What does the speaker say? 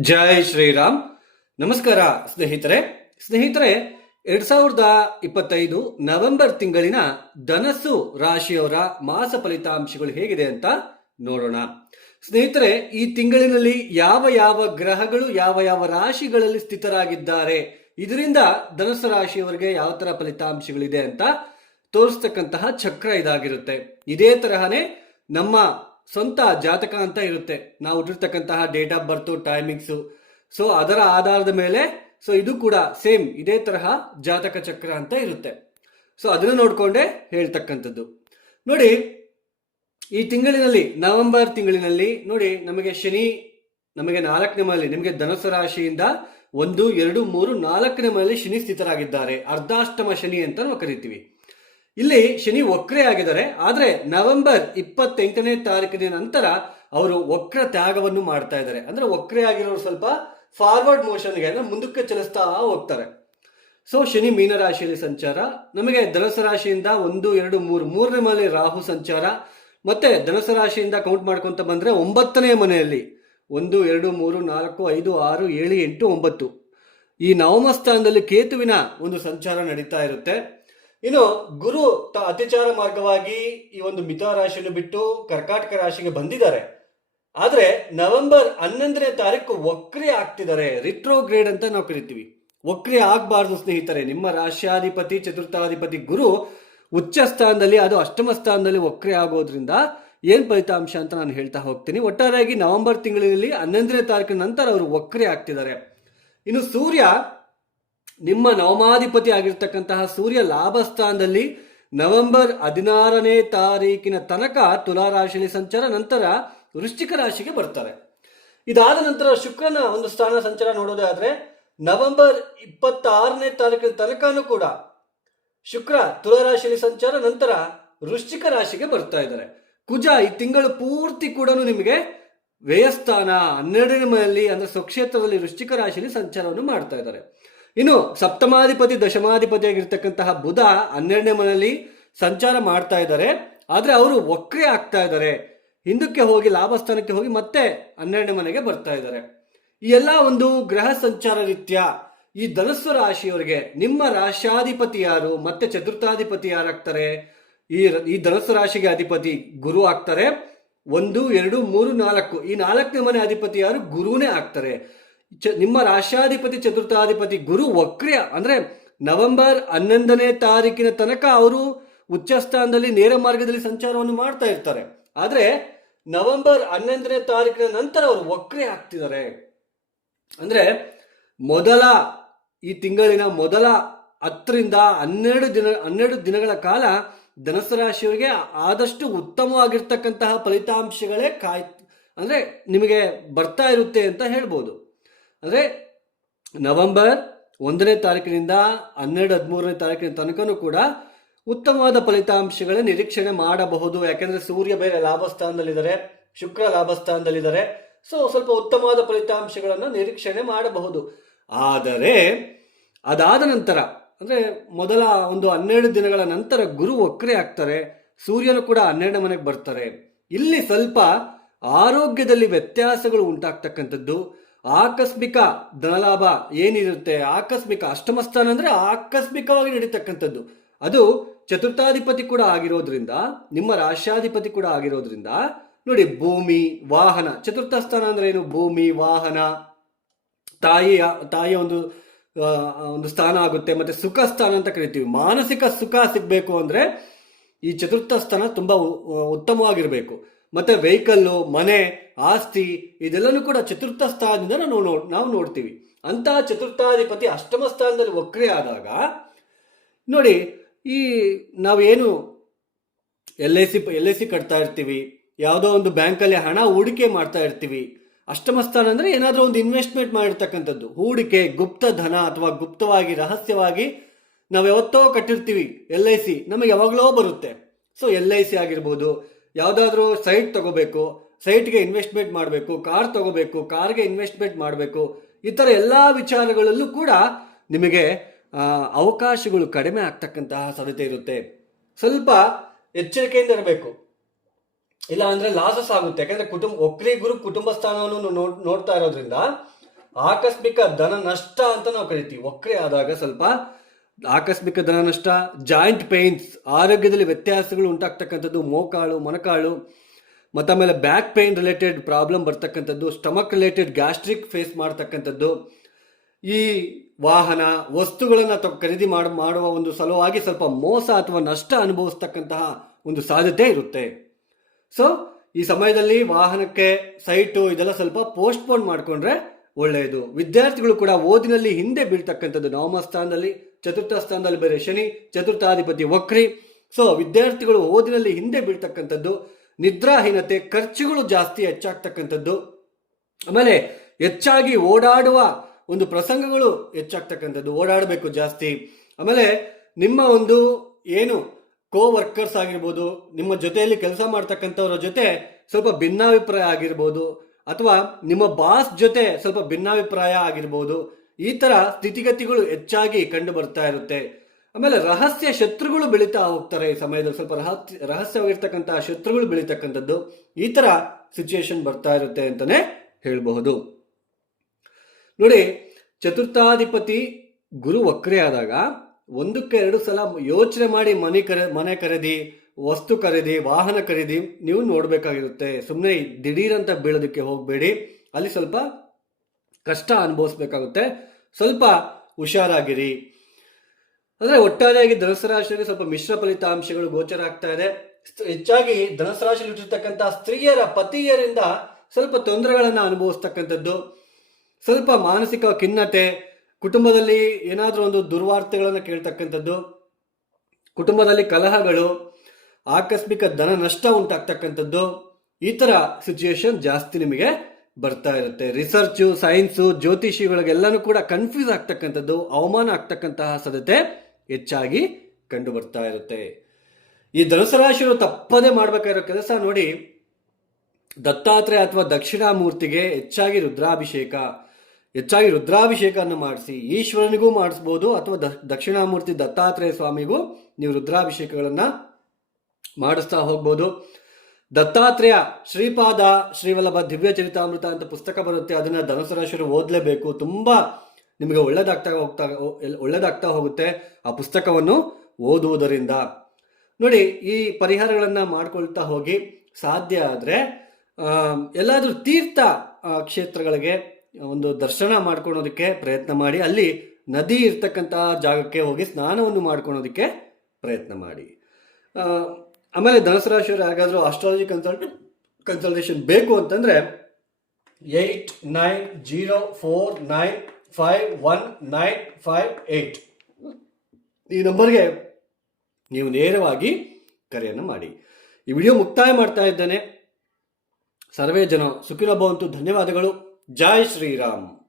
ಜೈ ಶ್ರೀರಾಮ್. ನಮಸ್ಕಾರ ಸ್ನೇಹಿತರೆ. ಸ್ನೇಹಿತರೆ, ಎರಡ್ ಸಾವಿರದ ಇಪ್ಪತ್ತೈದು ನವೆಂಬರ್ ತಿಂಗಳಿನ ಧನಸ್ಸು ರಾಶಿಯವರ ಮಾಸ ಫಲಿತಾಂಶಗಳು ಹೇಗಿದೆ ಅಂತ ನೋಡೋಣ. ಸ್ನೇಹಿತರೆ, ಈ ತಿಂಗಳಿನಲ್ಲಿ ಯಾವ ಯಾವ ಗ್ರಹಗಳು, ಯಾವ ಯಾವ ರಾಶಿಗಳಲ್ಲಿ ಸ್ಥಿತರಾಗಿದ್ದಾರೆ, ಇದರಿಂದ ಧನಸ್ಸು ರಾಶಿಯವರಿಗೆ ಯಾವ ತರ ಫಲಿತಾಂಶಗಳಿದೆ ಅಂತ ತೋರಿಸ್ತಕ್ಕಂತಹ ಚಕ್ರ ಇದಾಗಿರುತ್ತೆ. ಇದೇ ತರಹನೇ ನಮ್ಮ ಸ್ವಂತ ಜಾತಕ ಅಂತ ಇರುತ್ತೆ. ನಾವು ಹುಟ್ಟಿರ್ತಕ್ಕಂತಹ date of birth timings so ಅದರ ಆಧಾರದ ಮೇಲೆ ಸೊ ಇದು ಕೂಡ ಸೇಮ್ ಇದೇ ತರಹ ಜಾತಕ ಚಕ್ರ ಅಂತ ಇರುತ್ತೆ. ಸೊ ಅದನ್ನು ನೋಡಿಕೊಂಡೆ ಹೇಳ್ತಕ್ಕಂಥದ್ದು. ನೋಡಿ, ಈ ತಿಂಗಳಿನಲ್ಲಿ, ನವೆಂಬರ್ ತಿಂಗಳಿನಲ್ಲಿ, ನೋಡಿ, ನಮಗೆ ಶನಿ, ನಮಗೆ ನಾಲ್ಕನೇ ಮನೆಯಲ್ಲಿ ನಿಮಗೆ ಧನಸು ರಾಶಿಯಿಂದ ಒಂದು, ಎರಡು, ಮೂರು, ನಾಲ್ಕನೇ ಮನೆಯಲ್ಲಿ ಶನಿ ಸ್ಥಿತರಾಗಿದ್ದಾರೆ ಅರ್ಧಾಷ್ಟಮ ಶನಿ ಅಂತ ನಾವು ಕರಿತೀವಿ. ಇಲ್ಲಿ ಶನಿ ವಕ್ರೆ ಆಗಿದ್ದಾರೆ. ಆದ್ರೆ ನವೆಂಬರ್ ಇಪ್ಪತ್ತೆಂಟನೇ ತಾರೀಕಿನ ನಂತರ ಅವರು ವಕ್ರ ತ್ಯಾಗವನ್ನು ಮಾಡ್ತಾ ಇದ್ದಾರೆ. ಅಂದ್ರೆ ವಕ್ರೆ ಆಗಿರೋರು ಸ್ವಲ್ಪ ಫಾರ್ವರ್ಡ್ ಮೋಷನ್ಗೆ ಅಂದ್ರೆ ಮುಂದಕ್ಕೆ ಚಲಿಸ್ತಾ ಹೋಗ್ತಾರೆ. ಸೊ ಶನಿ ಮೀನರಾಶಿಯಲ್ಲಿ ಸಂಚಾರ. ನಮಗೆ ಧನಸು ರಾಶಿಯಿಂದ ಒಂದು, ಎರಡು, ಮೂರು, ಮೂರನೇ ಮನೆಯಲ್ಲಿ ರಾಹು ಸಂಚಾರ. ಮತ್ತೆ ಧನಸು ರಾಶಿಯಿಂದ ಕೌಂಟ್ ಮಾಡ್ಕೊಂತ ಬಂದ್ರೆ ಒಂಬತ್ತನೇ ಮನೆಯಲ್ಲಿ ಒಂದು, ಎರಡು, ಮೂರು, ನಾಲ್ಕು, ಐದು, ಆರು, ಏಳು, ಎಂಟು, ಒಂಬತ್ತು. ಈ ನವಮ ಸ್ಥಾನದಲ್ಲಿ ಕೇತುವಿನ ಒಂದು ಸಂಚಾರ ನಡೀತಾ ಇರುತ್ತೆ. ಇನ್ನು ಗುರು ತ ಅತಿಚಾರ ಮಾರ್ಗವಾಗಿ ಈ ಒಂದು ಮಿಥ ರಾಶಿಯನ್ನು ಬಿಟ್ಟು ಕರ್ಕಾಟಕ ರಾಶಿಗೆ ಬಂದಿದ್ದಾರೆ. ಆದರೆ ನವೆಂಬರ್ ಹನ್ನೊಂದನೇ ತಾರೀಕು ವಕ್ರಿ ಆಗ್ತಿದ್ದಾರೆ. ರಿಟ್ರೋಗ್ರೇಡ್ ಅಂತ ನಾವು ಕರಿತೀವಿ. ವಕ್ರಿ ಆಗಬಾರ್ದು ಸ್ನೇಹಿತರೆ, ನಿಮ್ಮ ರಾಶ್ಯಾಧಿಪತಿ, ಚತುರ್ಥಾಧಿಪತಿ ಗುರು ಉಚ್ಚ ಸ್ಥಾನದಲ್ಲಿ, ಅದು ಅಷ್ಟಮ ಸ್ಥಾನದಲ್ಲಿ ವಕ್ರಿ ಆಗೋದ್ರಿಂದ ಏನು ಫಲಿತಾಂಶ ಅಂತ ನಾನು ಹೇಳ್ತಾ ಹೋಗ್ತೀನಿ. ಒಟ್ಟಾರೆಯಾಗಿ ನವೆಂಬರ್ ತಿಂಗಳಲ್ಲಿ ಹನ್ನೊಂದನೇ ತಾರೀಕಿನ ನಂತರ ಅವರು ವಕ್ರಿ ಆಗ್ತಿದ್ದಾರೆ. ಇನ್ನು ಸೂರ್ಯ ನಿಮ್ಮ ನವಮಾಧಿಪತಿ ಆಗಿರ್ತಕ್ಕಂತಹ ಸೂರ್ಯ ಲಾಭ ಸ್ಥಾನದಲ್ಲಿ ನವೆಂಬರ್ ಹದಿನಾರನೇ ತಾರೀಕಿನ ತನಕ ತುಲಾ ರಾಶಿಯಲ್ಲಿ ಸಂಚಾರ, ನಂತರ ವೃಶ್ಚಿಕ ರಾಶಿಗೆ ಬರ್ತಾರೆ. ಇದಾದ ನಂತರ ಶುಕ್ರನ ಒಂದು ಸ್ಥಾನ ಸಂಚಾರ ನೋಡೋದಾದ್ರೆ ನವೆಂಬರ್ ಇಪ್ಪತ್ತಾರನೇ ತಾರೀಕಿನ ತನಕನೂ ಕೂಡ ಶುಕ್ರ ತುಲಾ ರಾಶಿಯಲ್ಲಿ ಸಂಚಾರ, ನಂತರ ವೃಶ್ಚಿಕ ರಾಶಿಗೆ ಬರ್ತಾ ಇದ್ದಾರೆ. ಕುಜ ಈ ತಿಂಗಳು ಪೂರ್ತಿ ಕೂಡ ನಿಮಗೆ ವ್ಯಯಸ್ಥಾನ, ಹನ್ನೆರಡನೇ ಮನೆಯಲ್ಲಿ ಅಂದ್ರೆ ಸ್ವಕ್ಷೇತ್ರದಲ್ಲಿ ವೃಶ್ಚಿಕ ರಾಶಿಯಲ್ಲಿ ಸಂಚಾರವನ್ನು ಮಾಡ್ತಾ ಇದ್ದಾರೆ. ಇನ್ನು ಸಪ್ತಮಾಧಿಪತಿ, ದಶಮಾಧಿಪತಿಯಾಗಿರ್ತಕ್ಕಂತಹ ಬುಧ ಹನ್ನೆರಡನೇ ಮನೆಯಲ್ಲಿ ಸಂಚಾರ ಮಾಡ್ತಾ ಇದ್ದಾರೆ. ಆದ್ರೆ ಅವರು ವಕ್ರೆ ಆಗ್ತಾ ಇದ್ದಾರೆ. ಹಿಂದಕ್ಕೆ ಹೋಗಿ, ಲಾಭಸ್ಥಾನಕ್ಕೆ ಹೋಗಿ ಮತ್ತೆ ಹನ್ನೆರಡನೇ ಮನೆಗೆ ಬರ್ತಾ ಇದ್ದಾರೆ. ಈ ಎಲ್ಲ ಒಂದು ಗ್ರಹ ಸಂಚಾರ ರೀತ್ಯ, ಈ ಧನಸ್ಸು ರಾಶಿಯವರಿಗೆ ನಿಮ್ಮ ರಾಶಾಧಿಪತಿ ಯಾರು, ಮತ್ತೆ ಚತುರ್ಥಾಧಿಪತಿ ಯಾರಾಗ್ತಾರೆ? ಈ ಈ ಧನಸ್ಸು ರಾಶಿಗೆ ಅಧಿಪತಿ ಗುರು ಆಗ್ತಾರೆ. ಒಂದು, ಎರಡು, ಮೂರು, ನಾಲ್ಕು. ಈ ನಾಲ್ಕನೇ ಮನೆ ಅಧಿಪತಿ ಯಾರು? ಗುರುನೇ ಆಗ್ತಾರೆ. ಚ, ನಿಮ್ಮ ರಾಷ್ಟ್ರಾಧಿಪತಿ, ಚತುರ್ಥಾಧಿಪತಿ ಗುರು ವಕ್ರಿಯ, ಅಂದ್ರೆ ನವೆಂಬರ್ ಹನ್ನೊಂದನೇ ತಾರೀಕಿನ ತನಕ ಅವರು ಉಚ್ಚ ಸ್ಥಾನದಲ್ಲಿ ನೇರ ಮಾರ್ಗದಲ್ಲಿ ಸಂಚಾರವನ್ನು ಮಾಡ್ತಾ ಇರ್ತಾರೆ. ಆದರೆ ನವೆಂಬರ್ ಹನ್ನೊಂದನೇ ತಾರೀಕಿನ ನಂತರ ಅವರು ವಕ್ರೆ ಆಗ್ತಿದ್ದಾರೆ. ಅಂದ್ರೆ ಮೊದಲ, ಈ ತಿಂಗಳಿನ ಮೊದಲ ಹತ್ತರಿಂದ ಹನ್ನೆರಡು ದಿನ, ಹನ್ನೆರಡು ದಿನಗಳ ಕಾಲ ಧನಸ್ಸು ರಾಶಿಯವರಿಗೆ ಆದಷ್ಟು ಉತ್ತಮವಾಗಿರ್ತಕ್ಕಂತಹ ಫಲಿತಾಂಶಗಳೇ ಕಾಯ್ ಅಂದ್ರೆ ನಿಮಗೆ ಬರ್ತಾ ಇರುತ್ತೆ ಅಂತ ಹೇಳ್ಬೋದು. ಅಂದರೆ ನವೆಂಬರ್ ಒಂದನೇ ತಾರೀಕಿನಿಂದ ಹನ್ನೆರಡು ಹದಿಮೂರನೇ ತಾರೀಕಿನ ತನಕನೂ ಕೂಡ ಉತ್ತಮವಾದ ಫಲಿತಾಂಶಗಳ ನಿರೀಕ್ಷಣೆ ಮಾಡಬಹುದು. ಯಾಕೆಂದ್ರೆ ಸೂರ್ಯ ಬೇರೆ ಲಾಭಸ್ಥಾನದಲ್ಲಿದ್ದಾರೆ, ಶುಕ್ರ ಲಾಭಸ್ಥಾನದಲ್ಲಿದ್ದಾರೆ. ಸೊ ಸ್ವಲ್ಪ ಉತ್ತಮವಾದ ಫಲಿತಾಂಶಗಳನ್ನು ನಿರೀಕ್ಷಣೆ ಮಾಡಬಹುದು. ಆದರೆ, ಅದಾದ ನಂತರ, ಅಂದ್ರೆ ಮೊದಲ ಒಂದು ಹನ್ನೆರಡು ದಿನಗಳ ನಂತರ ಗುರು ಒಕ್ಕರೆ ಆಗ್ತಾರೆ, ಸೂರ್ಯನು ಕೂಡ ಹನ್ನೆರಡು ಮನೆಗೆ ಬರ್ತಾರೆ. ಇಲ್ಲಿ ಸ್ವಲ್ಪ ಆರೋಗ್ಯದಲ್ಲಿ ವ್ಯತ್ಯಾಸಗಳು ಉಂಟಾಗ್ತಕ್ಕಂಥದ್ದು. ಆಕಸ್ಮಿಕ ಧನಲಾಭ ಏನಿರುತ್ತೆ? ಆಕಸ್ಮಿಕ ಅಷ್ಟಮ ಸ್ಥಾನ ಅಂದ್ರೆ ಆಕಸ್ಮಿಕವಾಗಿ ನಡೀತಕ್ಕಂಥದ್ದು. ಅದು ಚತುರ್ಥಾಧಿಪತಿ ಕೂಡ ಆಗಿರೋದ್ರಿಂದ, ನಿಮ್ಮ ರಾಷ್ಟ್ರಾಧಿಪತಿ ಕೂಡ ಆಗಿರೋದ್ರಿಂದ, ನೋಡಿ ಭೂಮಿ, ವಾಹನ. ಚತುರ್ಥ ಸ್ಥಾನ ಅಂದ್ರೆ ಏನು? ಭೂಮಿ, ವಾಹನ. ತಾಯಿಯ ತಾಯಿಯ ಒಂದು ಒಂದು ಸ್ಥಾನ ಆಗುತ್ತೆ. ಮತ್ತೆ ಸುಖ ಸ್ಥಾನ ಅಂತ ಕರಿತೀವಿ. ಮಾನಸಿಕ ಸುಖ ಸಿಗಬೇಕು ಅಂದ್ರೆ ಈ ಚತುರ್ಥ ಸ್ಥಾನ ತುಂಬಾ ಉತ್ತಮವಾಗಿರ್ಬೇಕು. ಮತ್ತೆ ವೆಹಿಕಲ್ಲು, ಮನೆ, ಆಸ್ತಿ ಇದೆಲ್ಲನೂ ಕೂಡ ಚತುರ್ಥ ಸ್ಥಾನದಿಂದ ನಾವು ನೋ, ನಾವು ನೋಡ್ತೀವಿ. ಅಂತಹ ಚತುರ್ಥಾಧಿಪತಿ ಅಷ್ಟಮ ಸ್ಥಾನದಲ್ಲಿ ವಕ್ರೆ ಆದಾಗ, ನೋಡಿ, ಈ ನಾವೇನು L I C, L I C ಕಟ್ತಾ ಇರ್ತೀವಿ, ಯಾವುದೋ ಒಂದು ಬ್ಯಾಂಕಲ್ಲಿ ಹಣ ಹೂಡಿಕೆ ಮಾಡ್ತಾ ಇರ್ತೀವಿ, ಅಷ್ಟಮ ಸ್ಥಾನ ಅಂದರೆ ಏನಾದರೂ ಒಂದು ಇನ್ವೆಸ್ಟ್ಮೆಂಟ್ ಮಾಡಿರ್ತಕ್ಕಂಥದ್ದು, ಹೂಡಿಕೆ, ಗುಪ್ತ ಧನ ಅಥವಾ ಗುಪ್ತವಾಗಿ, ರಹಸ್ಯವಾಗಿ ನಾವು ಯಾವತ್ತೋ ಕಟ್ಟಿರ್ತೀವಿ ಎಲ್ ಐ ಸಿ, ನಮಗೆ ಯಾವಾಗಲೋ ಬರುತ್ತೆ. ಸೊ, ಎಲ್ ಐ ಸಿ ಆಗಿರ್ಬೋದು ಯಾವುದಾದ್ರೂ ಸೈಟ್ ತಗೋಬೇಕು ಸೈಟ್ಗೆ ಇನ್ವೆಸ್ಟ್ಮೆಂಟ್ ಮಾಡಬೇಕು ಕಾರ್ ತಗೋಬೇಕು ಕಾರ್ಗೆ ಇನ್ವೆಸ್ಟ್ಮೆಂಟ್ ಮಾಡಬೇಕು, ಈ ಥರ ಎಲ್ಲ ವಿಚಾರಗಳಲ್ಲೂ ಕೂಡ ನಿಮಗೆ ಅವಕಾಶಗಳು ಕಡಿಮೆ ಆಗ್ತಕ್ಕಂತಹ ಸಾಧ್ಯತೆ ಇರುತ್ತೆ. ಸ್ವಲ್ಪ ಎಚ್ಚರಿಕೆಯಿಂದ ಇರಬೇಕು. ಇಲ್ಲ ಅಂದ್ರೆ ಲಾಸಸ್ ಆಗುತ್ತೆ. ಯಾಕಂದ್ರೆ ಕುಟುಂಬ, ಒಕ್ಕಲಿಗರು ಕುಟುಂಬ ಸ್ಥಾನವನ್ನು ನೋಡ್- ನೋಡ್ತಾ ಇರೋದ್ರಿಂದ ಆಕಸ್ಮಿಕ ಧನ ನಷ್ಟ ಅಂತ ನಾವು ಕರಿತೀವಿ. ಒಕ್ಕರೆ ಆದಾಗ ಸ್ವಲ್ಪ ಆಕಸ್ಮಿಕ ಧನ ನಷ್ಟ ಜಾಯಿಂಟ್ ಪೇಯ್ನ್ಸ್ ಆರೋಗ್ಯದಲ್ಲಿ ವ್ಯತ್ಯಾಸಗಳು ಉಂಟಾಗ್ತಕ್ಕಂಥದ್ದು, ಮೋಕಾಳು, ಮೊಣಕಾಳು, ಮತ್ತು ಆಮೇಲೆ ಬ್ಯಾಕ್ ಪೇಯ್ನ್ ರಿಲೇಟೆಡ್ ಪ್ರಾಬ್ಲಮ್ ಬರ್ತಕ್ಕಂಥದ್ದು ಸ್ಟಮಕ್ ರಿಲೇಟೆಡ್ ಗ್ಯಾಸ್ಟ್ರಿಕ್ ಫೇಸ್ ಮಾಡ್ತಕ್ಕಂಥದ್ದು. ಈ ವಾಹನ, ವಸ್ತುಗಳನ್ನು ತ, ಖರೀದಿ ಮಾಡಿ, ಮಾಡುವ ಒಂದು ಸಲುವಾಗಿ ಸ್ವಲ್ಪ ಮೋಸ ಅಥವಾ ನಷ್ಟ ಅನುಭವಿಸ್ತಕ್ಕಂತಹ ಒಂದು ಸಾಧ್ಯತೆ ಇರುತ್ತೆ. ಸೊ ಈ ಸಮಯದಲ್ಲಿ ವಾಹನಕ್ಕೆ ಸೈಟು ಇದೆಲ್ಲ ಸ್ವಲ್ಪ ಪೋಸ್ಟ್ಪೋನ್ ಮಾಡಿಕೊಂಡ್ರೆ ಒಳ್ಳೆಯದು ವಿದ್ಯಾರ್ಥಿಗಳು ಕೂಡ ಓದಿನಲ್ಲಿ ಹಿಂದೆ ಬೀಳ್ತಕ್ಕಂಥದ್ದು, ನವಮ ಸ್ಥಾನದಲ್ಲಿ ಚತುರ್ಥ ಸ್ಥಾನದಲ್ಲಿ ಬೇರೆ ಶನಿ, ಚತುರ್ಥಾಧಿಪತಿ ವಕ್ರಿ. ಸೊ ವಿದ್ಯಾರ್ಥಿಗಳು ಓದಿನಲ್ಲಿ ಹಿಂದೆ ಬೀಳ್ತಕ್ಕಂಥದ್ದು, ನಿದ್ರಾಹೀನತೆ, ಖರ್ಚುಗಳು ಜಾಸ್ತಿ ಹೆಚ್ಚಾಗ್ತಕ್ಕಂಥದ್ದು. ಆಮೇಲೆ ಹೆಚ್ಚಾಗಿ ಓಡಾಡುವ ಒಂದು ಪ್ರಸಂಗಗಳು ಹೆಚ್ಚಾಗ್ತಕ್ಕಂಥದ್ದು, ಓಡಾಡಬೇಕು ಜಾಸ್ತಿ. ಆಮೇಲೆ ನಿಮ್ಮ ಒಂದು ಏನು ಕೋ ವರ್ಕರ್ಸ್ ಆಗಿರ್ಬೋದು, ನಿಮ್ಮ ಜೊತೆಯಲ್ಲಿ ಕೆಲಸ ಮಾಡ್ತಕ್ಕಂಥವ್ರ ಜೊತೆ ಸ್ವಲ್ಪ ಭಿನ್ನಾಭಿಪ್ರಾಯ ಆಗಿರ್ಬೋದು, ಅಥವಾ ನಿಮ್ಮ ಬಾಸ್ ಜೊತೆ ಸ್ವಲ್ಪ ಭಿನ್ನಾಭಿಪ್ರಾಯ ಆಗಿರ್ಬೋದು ಈ ತರ ಸ್ಥಿತಿಗತಿಗಳು ಹೆಚ್ಚಾಗಿ ಕಂಡು ಬರ್ತಾ ಇರುತ್ತೆ. ಆಮೇಲೆ ರಹಸ್ಯ ಶತ್ರುಗಳು ಬೆಳೀತಾ ಹೋಗ್ತಾರೆ ಈ ಸಮಯದಲ್ಲಿ. ಸ್ವಲ್ಪ ರಹಸ್ಯ ರಹಸ್ಯವಾಗಿರ್ತಕ್ಕಂತಹ ಶತ್ರುಗಳು ಬೆಳೀತಕ್ಕಂಥದ್ದು ಈ ತರ ಸಿಚುಯೇಷನ್ ಬರ್ತಾ ಇರುತ್ತೆ ಅಂತಾನೆ ಹೇಳಬಹುದು. ನೋಡಿ, ಚತುರ್ಥಾಧಿಪತಿ ಗುರು ವಕ್ರೆ ಆದಾಗ ಒಂದಕ್ಕೆ ಎರಡು ಸಲ ಯೋಚನೆ ಮಾಡಿ ಮನೆ ಕರೆ, ಮನೆ ಖರೀದಿ ವಸ್ತು ಖರೀದಿ ವಾಹನ ಖರೀದಿ ನೀವು ನೋಡಬೇಕಾಗಿರುತ್ತೆ. ಸುಮ್ಮನೆ ದಿಢೀರಂತ ಬೀಳೋದಕ್ಕೆ ಹೋಗಬೇಡಿ. ಅಲ್ಲಿ ಸ್ವಲ್ಪ ಕಷ್ಟ ಅನುಭವಿಸ್ಬೇಕಾಗುತ್ತೆ. ಸ್ವಲ್ಪ ಹುಷಾರಾಗಿರಿ. ಅಂದರೆ ಒಟ್ಟಾರೆಯಾಗಿ ಧನುಸು ರಾಶಿಯಲ್ಲಿ ಸ್ವಲ್ಪ ಮಿಶ್ರ ಫಲಿತಾಂಶಗಳು ಗೋಚರ ಆಗ್ತಾ ಇದೆ. ಹೆಚ್ಚಾಗಿ ಧನುಸು ರಾಶಿಯಲ್ಲಿ ಹುಟ್ಟಿರ್ತಕ್ಕಂತಹ ಸ್ತ್ರೀಯರ ಪತಿಯರಿಂದ ಸ್ವಲ್ಪ ತೊಂದರೆಗಳನ್ನು ಅನುಭವಿಸ್ತಕ್ಕಂಥದ್ದು. ಸ್ವಲ್ಪ ಮಾನಸಿಕ ಖಿನ್ನತೆ, ಕುಟುಂಬದಲ್ಲಿ ಏನಾದರೂ ಒಂದು ದುರ್ವಾರ್ತೆಗಳನ್ನು ಕೇಳ್ತಕ್ಕಂಥದ್ದು. ಕುಟುಂಬದಲ್ಲಿ ಕಲಹಗಳು, ಆಕಸ್ಮಿಕ ಧನ ನಷ್ಟ ಉಂಟಾಗ್ತಕ್ಕಂಥದ್ದು. ಈ ಥರ ಸಿಚುಯೇಷನ್ ಜಾಸ್ತಿ ನಿಮಗೆ ಬರ್ತಾ ಇರುತ್ತೆ. ರಿಸರ್ಚು ಸೈನ್ಸು ಜ್ಯೋತಿಷಿಗಳಿಗೆಲ್ಲನೂ ಕೂಡ ಕನ್ಫ್ಯೂಸ್ ಆಗ್ತಕ್ಕಂಥದ್ದು, ಅವಮಾನ ಆಗ್ತಕ್ಕಂತಹ ಸದತೆ ಹೆಚ್ಚಾಗಿ ಕಂಡು ಬರ್ತಾ ಇರುತ್ತೆ. ಈ ಧನುಸು ತಪ್ಪದೇ ಮಾಡಬೇಕಾಗಿರೋ ಕೆಲಸ ನೋಡಿ, ದತ್ತಾತ್ರೇಯ ಅಥವಾ ದಕ್ಷಿಣಾಮೂರ್ತಿಗೆ ಹೆಚ್ಚಾಗಿ ರುದ್ರಾಭಿಷೇಕ. ಹೆಚ್ಚಾಗಿ ರುದ್ರಾಭಿಷೇಕವನ್ನು ಮಾಡಿಸಿ, ಈಶ್ವರನಿಗೂ ಮಾಡಿಸ್ಬೋದು ಅಥವಾ ದ- ದಕ್ಷಿಣಾಮೂರ್ತಿ ದತ್ತಾತ್ರೇಯ ಸ್ವಾಮಿಗೂ ನೀವು ರುದ್ರಾಭಿಷೇಕಗಳನ್ನು ಮಾಡಿಸ್ತಾ ಹೋಗ್ಬೋದು. ದತ್ತಾತ್ರೇಯ ಶ್ರೀಪಾದ ಶ್ರೀವಲ್ಲಭ ದಿವ್ಯ ಚರಿತಾಮೃತ ಅಂತ ಪುಸ್ತಕ ಬರುತ್ತೆ. ಅದನ್ನ ಧನುಸು ರಾಶಿಯವರು ಓದಲೇಬೇಕು. ತುಂಬಾ ನಿಮಗೆ ಒಳ್ಳೇದಾಗ್ತಾ ಹೋಗ್ತಾ ಒಳ್ಳೇದಾಗ್ತಾ ಹೋಗುತ್ತೆ ಆ ಪುಸ್ತಕವನ್ನು ಓದುವುದರಿಂದ. ನೋಡಿ, ಈ ಪರಿಹಾರಗಳನ್ನು ಮಾಡ್ಕೊಳ್ತಾ ಹೋಗಿ ಸಾಧ್ಯ ಆದರೆ ಎಲ್ಲಾದರೂ ತೀರ್ಥ ಕ್ಷೇತ್ರಗಳಿಗೆ ಒಂದು ದರ್ಶನ ಮಾಡ್ಕೊಳೋದಕ್ಕೆ ಪ್ರಯತ್ನ ಮಾಡಿ. ಅಲ್ಲಿ ನದಿ ಇರ್ತಕ್ಕಂತಹ ಜಾಗಕ್ಕೆ ಹೋಗಿ ಸ್ನಾನವನ್ನು ಮಾಡ್ಕೊಳೋದಕ್ಕೆ ಪ್ರಯತ್ನ ಮಾಡಿ. ಆಮೇಲೆ ಧನಸು ರಾಶಿಯವರು ಯಾರಿಗಾದ್ರೂ ಆಸ್ಟ್ರಾಲಜಿ ಕನ್ಸಲ್ಟ್ ಕನ್ಸಲ್ಟೇಷನ್ ಬೇಕು ಅಂತಂದ್ರೆ eight nine zero four nine five one nine five eight ಈ ನಂಬರ್ಗೆ ನೀವು ನೇರವಾಗಿ ಕರೆಯನ್ನು ಮಾಡಿ. ಈ ವಿಡಿಯೋ ಮುಕ್ತಾಯ ಮಾಡ್ತಾ ಇದ್ದೇನೆ. ಸರ್ವೇ ಜನ, ಸುಖಿನ ಭವಂತು, ಧನ್ಯವಾದಗಳು. ಜೈ ಶ್ರೀರಾಮ್.